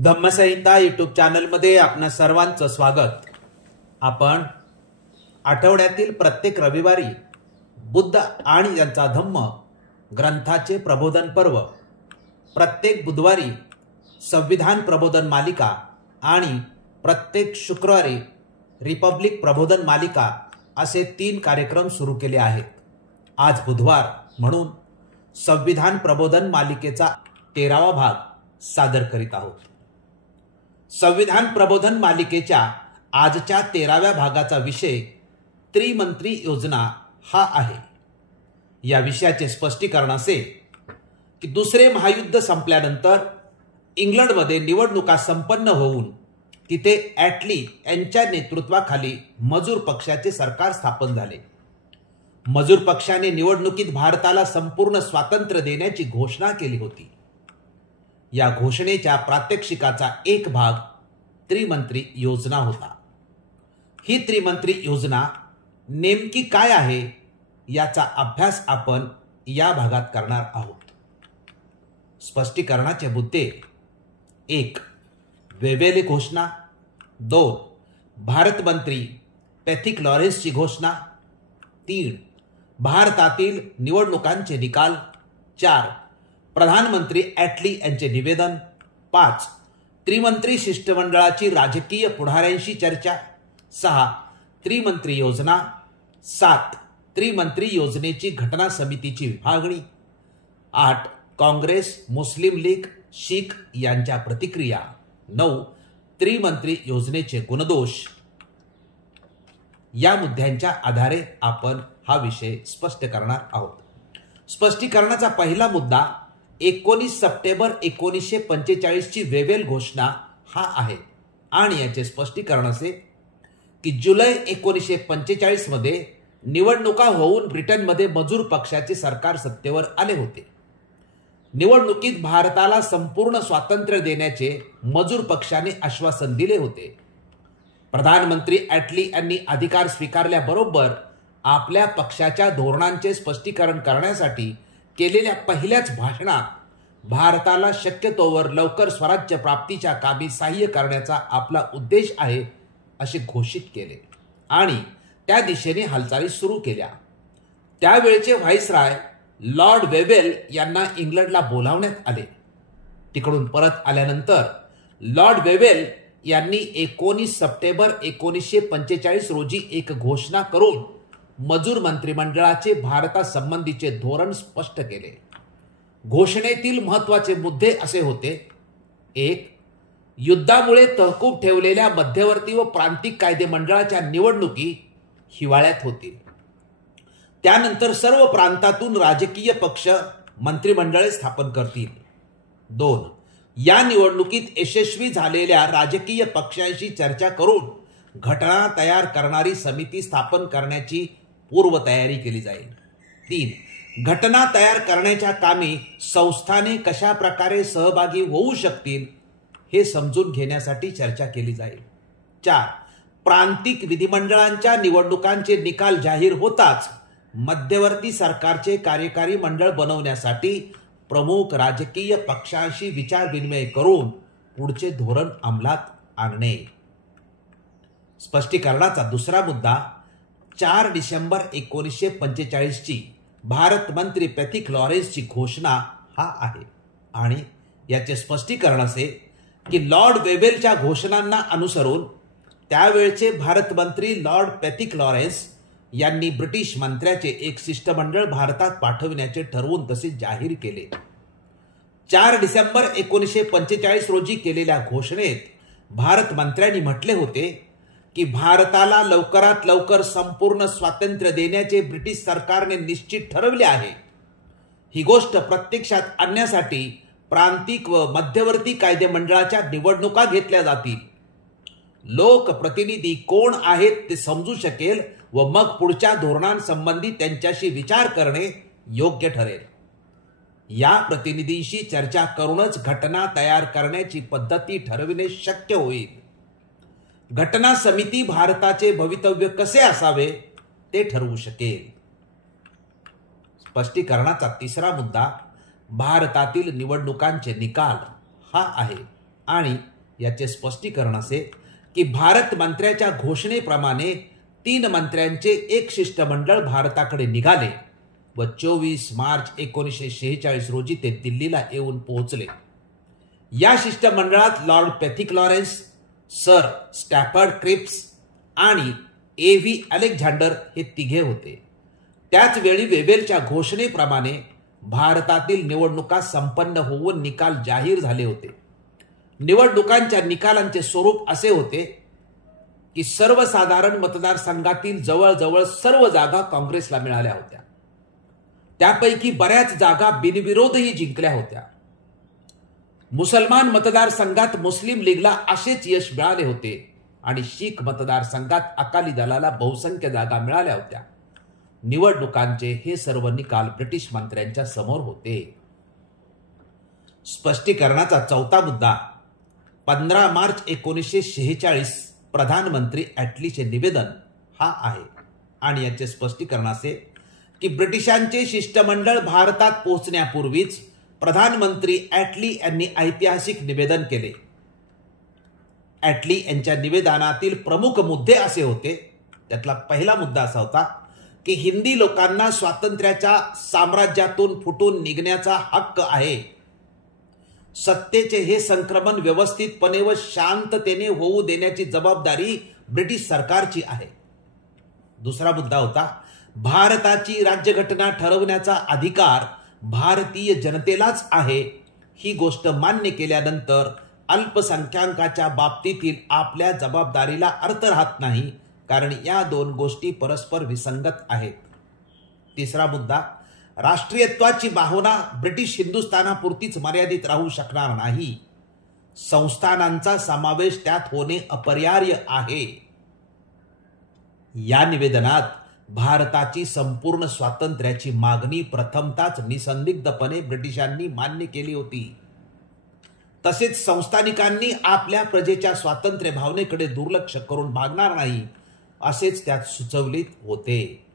धम्मसंहिता YouTube चॅनलमध्ये आपणा सर्वांचं स्वागत। आपण आठवड्यातील प्रत्येक रविवारी बुद्ध आणि त्यांचा धम्म ग्रंथाचे प्रबोधन पर्व, प्रत्येक बुधवारी संविधान प्रबोधन मालिका आणि प्रत्येक शुक्रवारी रिपब्लिक प्रबोधन मालिका असे 3 कार्यक्रम सुरू केले आहेत। आज बुधवार म्हणून संविधान प्रबोधन मालिकेचा 13वा भाग सादर करीत आहोत। संविधान प्रबोधन मालिकेच्या आजच्या 13व्या भागाचा विषय त्रिमंत्री योजना हा आहे। या विषयाचे स्पष्टीकरण असे की दुसरे महायुद्ध संपल्यानंतर इंग्लंडमध्ये निवडणुका संपन्न होऊन तिथे ॲटली यांच्या नेतृत्वाखाली मजूर पक्षाचे सरकार स्थापन झाले। मजूर पक्षाने निवडणुकीत भारताला संपूर्ण स्वातंत्र्य देण्याची घोषणा केली होती। या घोषणेच्या प्रात्यक्षिकाचा एक भाग त्रिमंत्री योजना होता। ही त्रिमंत्री योजना नेमकी काय आहे याचा अभ्यास आपण या भागात करणार आहोत। स्पष्टीकरणाचे मुद्दे: 1. वेव्हेले घोषणा, 2. भारत मंत्री पॅथिक लॉरेन्सची घोषणा, 3. भारतातील निवडणुकांचे निकाल, 4. प्रधानमंत्री ॲटली यांचे निवेदन, 5. त्रिमंत्री शिष्टमंडळाची राजकीय पुढाऱ्यांशी चर्चा, 6. त्रिमंत्री योजना, 7. त्रिमंत्री योजनेची घटना समितीची विभागणी, 8. काँग्रेस, मुस्लिम लीग, शीख यांच्या प्रतिक्रिया, 9. त्रिमंत्री योजनेचे गुणदोष। या मुद्द्यांच्या आधारे आपण हा विषय स्पष्ट करणार आहोत। स्पष्टीकरणाचा पहिला मुद्दा 19 सप्टेंबर 1945 ची वेव्हेल घोषणा हा आहे आणि याचे स्पष्टीकरण असे की जुलै 1945 मध्ये निवडणुका होऊन ब्रिटनमध्ये मजूर पक्षाचे सरकार सत्तेवर आले होते। निवडणुकीत भारताला संपूर्ण स्वातंत्र्य देण्याचे मजूर पक्षाने आश्वासन दिले होते। प्रधानमंत्री ॲटली यांनी अधिकार स्वीकारल्याबरोबर आपल्या पक्षाच्या धोरणांचे स्पष्टीकरण करण्यासाठी केलेल्या पहिल्याच भाषणात भारताला शक्यतोवर लवकर स्वराज्य प्राप्तीच्या कामी सहाय्य करण्याचा आपला उद्देश आहे असे घोषित केले आणि त्या दिशेने हालचाली सुरू केल्या। त्यावेळचे व्हाईसराय लॉर्ड वेव्हेल यांना इंग्लंडला बोलावण्यात आले। तिकडून परत आल्यानंतर लॉर्ड वेव्हेल यांनी 19 सप्टेंबर 1945 रोजी एक घोषणा करून मजूर मंत्रिमंडळाचे भारतासंबंधीचे धोरण स्पष्ट केले। घोषणेतील महत्त्वाचे मुद्दे असे होते: 1. युद्धामुळे तहकूब ठेवलेल्या मध्यवर्ती व प्रांतिक कायदे मंडळाच्या निवडणुकी हिवाळ्यात होतील। त्यानंतर सर्व प्रांतातून राजकीय पक्ष मंत्रिमंडळे स्थापन करतील। 2. या निवडणुकीत यशस्वी झालेल्या राजकीय पक्षांशी चर्चा करून घटना तयार करणारी समिती स्थापन करण्याची पूर्वतयारी केली जाईल। 3. घटना तयार करण्याच्या कामी संस्थाने कशा प्रकारे सहभागी होऊ शकतील हे समजून घेण्यासाठी चर्चा केली जाईल। 4. प्रांतिक विधिमंडळांच्या निवडणुकांचे निकाल जाहीर होताच मध्यवर्ती सरकारचे कार्यकारी मंडळ बनवण्यासाठी प्रमुख राजकीय पक्षांशी विचारविनिमय करून पुढचे धोरण अंमलात आणणे। स्पष्टीकरणाचा दुसरा मुद्दा 4 डिसेंबर 1945 ची भारत मंत्री पॅथिक लॉरेन्सची घोषणा हा आहे आणि याचे स्पष्टीकरण असे की लॉर्ड वेव्हेलच्या घोषणांना अनुसरून त्यावेळचे भारत मंत्री लॉर्ड पॅथिक लॉरेन्स यांनी ब्रिटिश मंत्र्याचे एक शिष्टमंडळ भारतात पाठविण्याचे ठरवून तसे जाहीर केले। 4 डिसेंबर 1945 रोजी केलेल्या घोषणेत भारत मंत्र्यांनी म्हटले होते की भारताला लवकरात लवकर संपूर्ण स्वातंत्र्य देण्याचे ब्रिटिश सरकारने निश्चित ठरवले आहे। ही गोष्ट प्रत्यक्षात आणण्यासाठी प्रांतिक व मध्यवर्ती कायदे मंडळाच्या निवडणुका घेतल्या जातील। लोकप्रतिनिधी कोण आहेत ते समजू शकेल व मग पुढच्या धोरणांसंबंधी त्यांच्याशी विचार करणे योग्य ठरेल। या प्रतिनिधींशी चर्चा करूनच घटना तयार करण्याची पद्धती ठरविणे शक्य होईल। घटना समिती भारताचे भवितव्य कसे असावे ते ठरवू शकेल। स्पष्टीकरणाचा तिसरा मुद्दा भारतातील निवडणुकांचे निकाल हा आहे आणि याचे स्पष्टीकरण असे की भारत मंत्र्याच्या घोषणेप्रमाणे 3 मंत्र्यांचे एक शिष्टमंडळ भारताकडे निघाले व 24 मार्च 1946 रोजी ते दिल्लीला येऊन पोहोचले. या शिष्टमंडळात Lord Pethick Lawrence, Sir Stafford Cripps आणि A.V. अलेक्झांडर हे तिघे होते. त्याच वेळी वेवेलच्या घोषणेप्रमाणे भारतातील निवडणुका संपन्न होऊन निकाल जाहीर झाले होते. निवडणुकांच्या निकालांचे स्वरूप असे होते की सर्वसाधारण मतदारसंघातील जवळजवळ सर्व जागा काँग्रेसला मिळाल्या होत्या. त्यापैकी बऱ्याच जागा बिनविरोधही जिंकल्या होत्या. मुसलमान मतदारसंघात मुस्लिम लीगला असेच यश मिळाले होते आणि शीख मतदारसंघात अकाली दलाला बहुसंख्य जागा मिळाल्या होत्या. निवडणुकांचे हे सर्व निकाल ब्रिटिश मंत्र्यांच्या समोर होते. स्पष्टीकरणाचा चौथा मुद्दा 15 मार्च 1946 प्रधानमंत्री ॲटलीचे निवेदन हा आहे आणि याचे स्पष्टीकरण असे की ब्रिटिशांचे शिष्टमंडळ भारतात पोहोचण्यापूर्वीच प्रधानमंत्री ॲटली यांनी ऐतिहासिक निवेदन केले. ॲटली यांच्या निवेदनातील प्रमुख मुद्दे असे होते, त्यातला पहिला मुद्दा असा होता की हिंदी लोकांना स्वातंत्र्याच्या साम्राज्यातून फुटून निघण्याचा हक्क आहे. सत्तेचे हे संक्रमण व्यवस्थितपणे व शांततेने होऊ देण्याची जबाबदारी ब्रिटिश सरकारची आहे. दुसरा मुद्दा होता भारताची राज्यघटना ठरवण्याचा अधिकार भारतीय जनतेलाच आहे. ही गोष्ट मान्य केल्यानंतर अल्पसंख्याकाच्या बाबतीतील आपल्या जबाबदारीला अर्थ राहत नाही, कारण या 2 गोष्टी परस्पर विसंगत आहेत. तिसरा मुद्दा राष्ट्रीयत्वाची भावना ब्रिटिश हिंदुस्थानापुरतीच मर्यादित राहू शकणार नाही. संस्थानांचा समावेश त्यात होणे अपरिहार्य आहे. या निवेदनात भारताची संपूर्ण स्वातंत्र्याची मागणी प्रथमतःच निसंदिग्धपणे ब्रिटिशांनी मान्य केली होती. तसेच संस्थानिकांनी आपल्या प्रजेच्या स्वातंत्र्य भावनेकडे दुर्लक्ष करून भागणार नाही असेच त्यात सुचवले होते.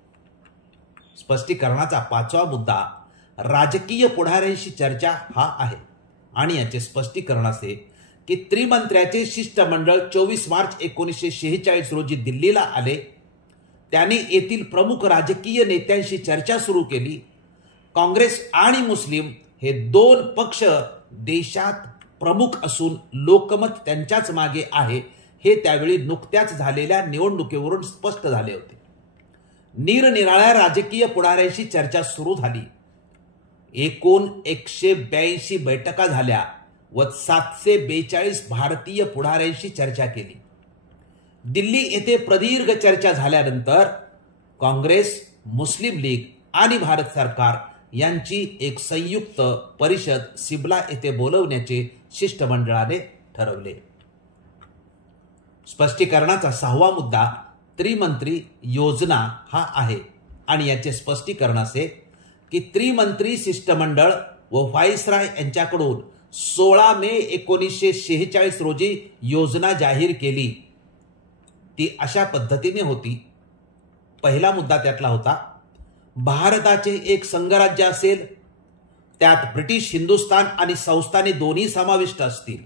स्पष्टीकरणाचा 5वा मुद्दा राजकीय पुढाऱ्यांशी चर्चा हा आहे आणि याचे स्पष्टीकरण असे की त्रिमंत्र्याचे शिष्टमंडळ 24 मार्च 1946 रोजी दिल्लीला आले. त्याने येथील प्रमुख राजकीय नेत्यांशी चर्चा सुरू केली. काँग्रेस आणि मुस्लिम हे 2 पक्ष देशात प्रमुख असून लोकमत त्यांच्याच मागे आहे हे त्यावेळी नुकत्याच झालेल्या निवडणुकीवरून स्पष्ट झाले होते. निरनिराळ्या राजकीय पुढाऱ्यांशी चर्चा सुरू झाली. एकूण 182 बैठका झाल्या व 742 भारतीय पुढाऱ्यांशी चर्चा केली. दिल्ली येथे प्रदीर्घ चर्चा झाल्यानंतर काँग्रेस, मुस्लिम लीग आणि भारत सरकार यांची एक संयुक्त परिषद सिमला येथे बोलवण्याचे शिष्टमंडळाने ठरवले. स्पष्टीकरणाचा 6वा मुद्दा त्रिमंत्री योजना हा आहे आणि याचे स्पष्टीकरण असे की त्रिमंत्री शिष्टमंडळ व व्हाईसराय यांच्याकडून 16 मे 1946 रोजी योजना जाहीर केली. ती अशा पद्धतीने होती. पहिला मुद्दा त्यातला होता भारताचे एक संघराज्य असेल, त्यात ब्रिटिश हिंदुस्थान आणि संस्थाने दोन्ही समाविष्ट असतील.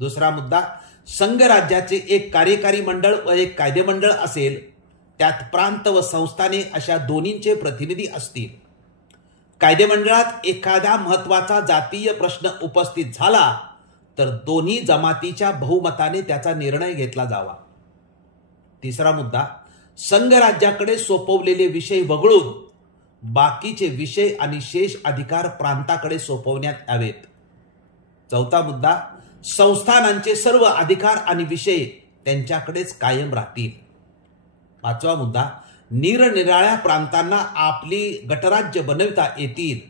दुसरा मुद्दा संघराज्याचे एक कार्यकारी मंडळ व एक कायदेमंडळ असेल, त्यात प्रांत व संस्थाने अशा दोन्हींचे प्रतिनिधी असतील. कायदेमंडळात एखादा महत्वाचा जातीय प्रश्न उपस्थित झाला तर दोन्ही जमातीच्या बहुमताने त्याचा निर्णय घेतला जावा. तिसरा मुद्दा संघराज्याकडे सोपवलेले विषय वगळून बाकीचे विषय आणि शेष अधिकार प्रांताकडे सोपवण्यात यावेत. चौथा मुद्दा संस्थानांचे सर्व अधिकार आणि विषय त्यांच्याकडेच कायम राहतील. पाचवा मुद्दा निरनिराळ्या प्रांतांना आपली गटराज्य बनविता येतील.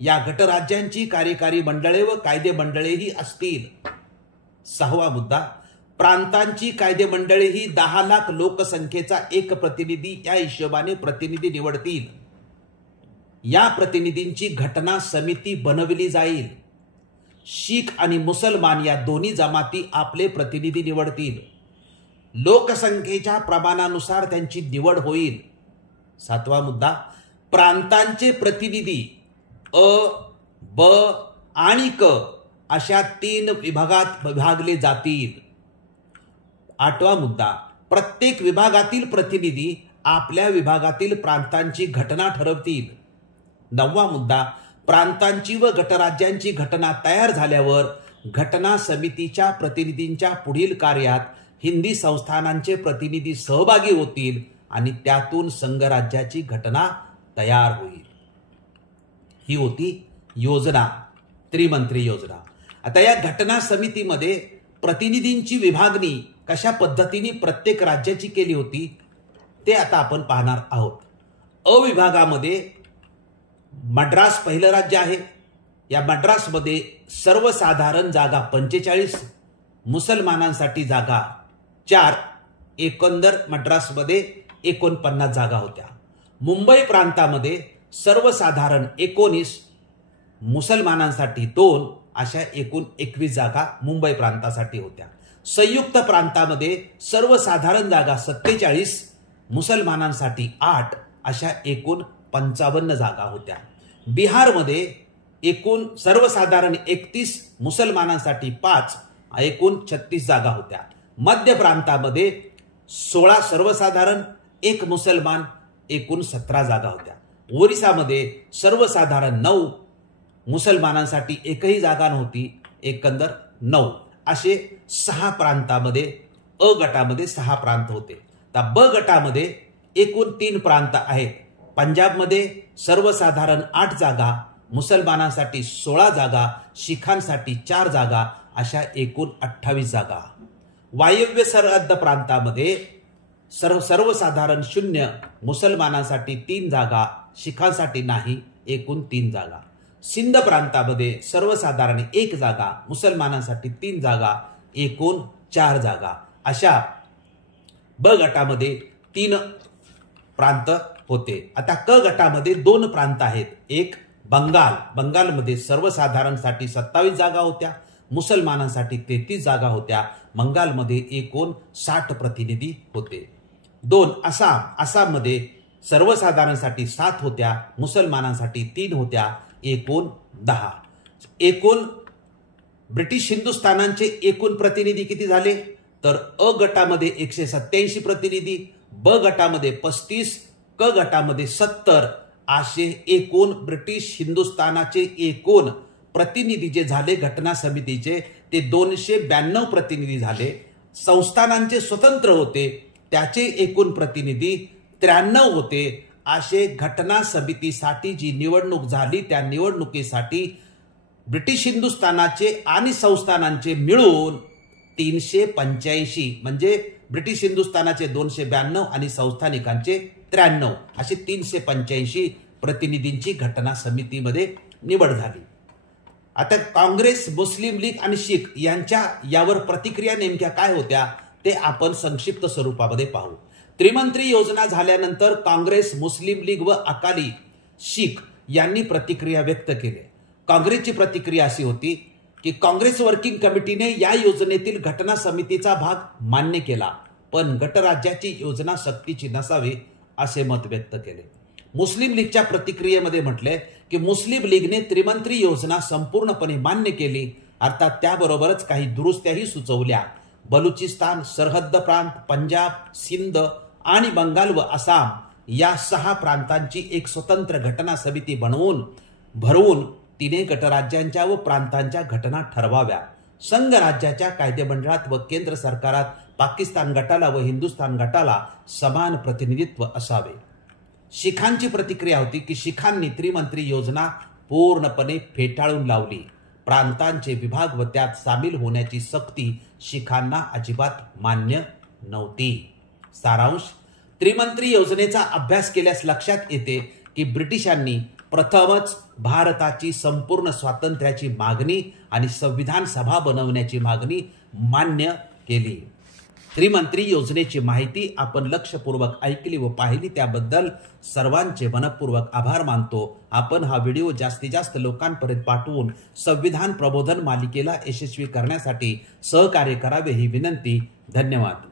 या गटराज्यांची कार्यकारी मंडळे व कायदे मंडळेही असतील. सहावा मुद्दा प्रांतांची कायदे मंडळे ही 10 लाख लोकसंख्येचा एक प्रतिनिधी या हिशोबाने प्रतिनिधी निवडतील. या प्रतिनिधींची घटना समिती बनवली जाईल. शीख आणि मुसलमान या दोन्ही जमाती आपले प्रतिनिधी निवडतील. लोकसंख्येच्या प्रमाणानुसार त्यांची निवड होईल. सातवा मुद्दा प्रांतांचे प्रतिनिधी अ, ब आणि क अशा 3 विभागात विभागले जातील. 8वा मुद्दा, प्रत्येक विभागातील प्रतिनिधी आपल्या विभागातील प्रांतांची घटना ठरवतील. 9वा मुद्दा, प्रांतांची व गटराज्यांची घटना तयार झाल्यावर घटना समितीच्या प्रतिनिधींच्या पुढील कार्यात हिंदी संस्थानांचे प्रतिनिधी सहभागी होतील आणि त्यातून संघराज्याची घटना तयार होईल. ही होती योजना, त्रिमंत्री योजना. आता या घटना समितीमध्ये प्रतिनिधींची विभागणी कशा पद्धतीने प्रत्येक राज्याची केली होती ते आता आपण पाहणार आहोत. अ विभागामध्ये मद्रास पहिलं राज्य आहे. या मद्रासमध्ये सर्वसाधारण जागा 45, मुसलमानांसाठी जागा 4, एकंदर मद्रासमध्ये 49 जागा होत्या. मुंबई प्रांतामध्ये सर्वसाधारण 19, मुसलमानांसाठी 2 अशा एकूण 21 जागा मुंबई प्रांतासाठी होत्या. संयुक्त प्रांतामध्ये सर्वसाधारण जागा 47, मुसलमानांसाठी 8 अशा एकूण 55 जागा होत्या. बिहारमध्ये एकूण सर्वसाधारण 31, मुसलमानांसाठी 5 एकूण 36 जागा होत्या. मध्य प्रांतामध्ये 16 सर्वसाधारण, 1 मुसलमान एकूण 17 जागा होत्या. ओरिसामध्ये सर्वसाधारण 9, मुसलमानांसाठी एकही जागा नव्हती, एकंदर 9 असे 6 प्रांतामध्ये अ गटामध्ये 6 प्रांत होते. तर ब गटामध्ये एकूण 3 प्रांत आहेत. पंजाबमध्ये सर्वसाधारण 8 जागा, मुसलमानांसाठी 16 जागा, शिखांसाठी 4 जागा अशा एकूण 28 जागा. वायव्य सरहद्द प्रांतामध्ये सर्वसाधारण 0, मुसलमानांसाठी 3 जागा, शिखांसाठी नाही, एकूण 3 जागा. सिंध प्रांतामध्ये सर्वसाधारण 1 जागा, मुसलमानांसाठी 3 जागा, एकूण 4 जागा. अशा ब गटामध्ये 3 प्रांत होते. आता क गटामध्ये 2 प्रांत आहेत. एक बंगाल, बंगालमध्ये सर्वसाधारणसाठी 27 जागा होत्या, मुसलमानांसाठी 33 जागा होत्या. बंगालमध्ये एकूण 60 प्रतिनिधी होते. 2 आसाम, आसाममध्ये सर्वसाधारणसाठी 7 होत्या, मुसलमानांसाठी 3 होत्या, एकूण 10. एकूण ब्रिटिश हिंदुस्थानांचे एकूण प्रतिनिधी किती झाले तर अ गटामध्ये 187 प्रतिनिधी, ब गटामध्ये 35, क गटामध्ये 70 असे एकूण ब्रिटिश हिंदुस्थानाचे एकूण प्रतिनिधी जे झाले घटना समितीचे ते 292 प्रतिनिधी झाले. संस्थानांचे स्वतंत्र होते त्याचे एकूण प्रतिनिधी 93 होते. असे घटना समितीसाठी जी निवडणूक झाली त्या निवडणुकीसाठी ब्रिटिश हिंदुस्थानाचे आणि संस्थानांचे मिळून 385 म्हणजे ब्रिटिश हिंदुस्थानाचे 292 आणि संस्थानिकांचे 93 असे 385 प्रतिनिधींची घटना समितीमध्ये निवड झाली. आता काँग्रेस, मुस्लिम लीग आणि शीख यांच्या यावर प्रतिक्रिया नेमक्या काय होत्या ते आपण संक्षिप्त स्वरूपामध्ये पाहू. त्रिमंत्री योजना झाल्यानंतर काँग्रेस, मुस्लिम लीग व अकाली शीख यांनी प्रतिक्रिया व्यक्त केली. काँग्रेसची प्रतिक्रिया अशी होती की काँग्रेस वर्किंग कमिटीने या योजनेतील घटना समितीचा भाग मान्य केला पण गटराज्याची योजना सक्तीची नसावी असे मत व्यक्त केले. मुस्लिम लीगच्या प्रतिक्रियेमध्ये म्हटले की मुस्लिम लीगने त्रिमंत्री योजना संपूर्णपणे मान्य केली, अर्थात त्याबरोबरच काही दुरुस्त्याही सुचवल्या. बलुचिस्तान, सरहद्द प्रांत, पंजाब, सिंध आणि बंगाल व आसाम या 6 प्रांतांची एक स्वतंत्र घटना समिती भरवून तिने गटराज्यांच्या व प्रांतांच्या घटना ठरवाव्या. संघ राज्याच्या कायदेमंडळात व केंद्र सरकारात पाकिस्तान गटाला व हिंदुस्थान गटाला समान प्रतिनिधित्व असावे. शिखांची प्रतिक्रिया होती की शिखांनी त्रिमंत्री योजना पूर्णपणे फेटाळून लावली. प्रांतांचे विभाग व त्यात सामील होण्याची सक्ती शिखांना अजिबात मान्य नव्हती. सारांश, त्रिमंत्री योजनेचा अभ्यास केल्यास लक्षात येते की ब्रिटिशांनी प्रथमच भारताची संपूर्ण स्वातंत्र्याची मागणी आणि संविधान सभा बनवण्याची मागणी मान्य केली. त्रिमंत्री योजनेची माहिती आपण लक्षपूर्वक ऐकली व पाहिली त्याबद्दल सर्वांचे मनपूर्वक आभार मानतो. आपण हा व्हिडिओ जास्तीत जास्त लोकांपर्यंत पाठवून संविधान प्रबोधन मालिकेला यशस्वी करण्यासाठी सहकार्य करावे ही विनंती. धन्यवाद.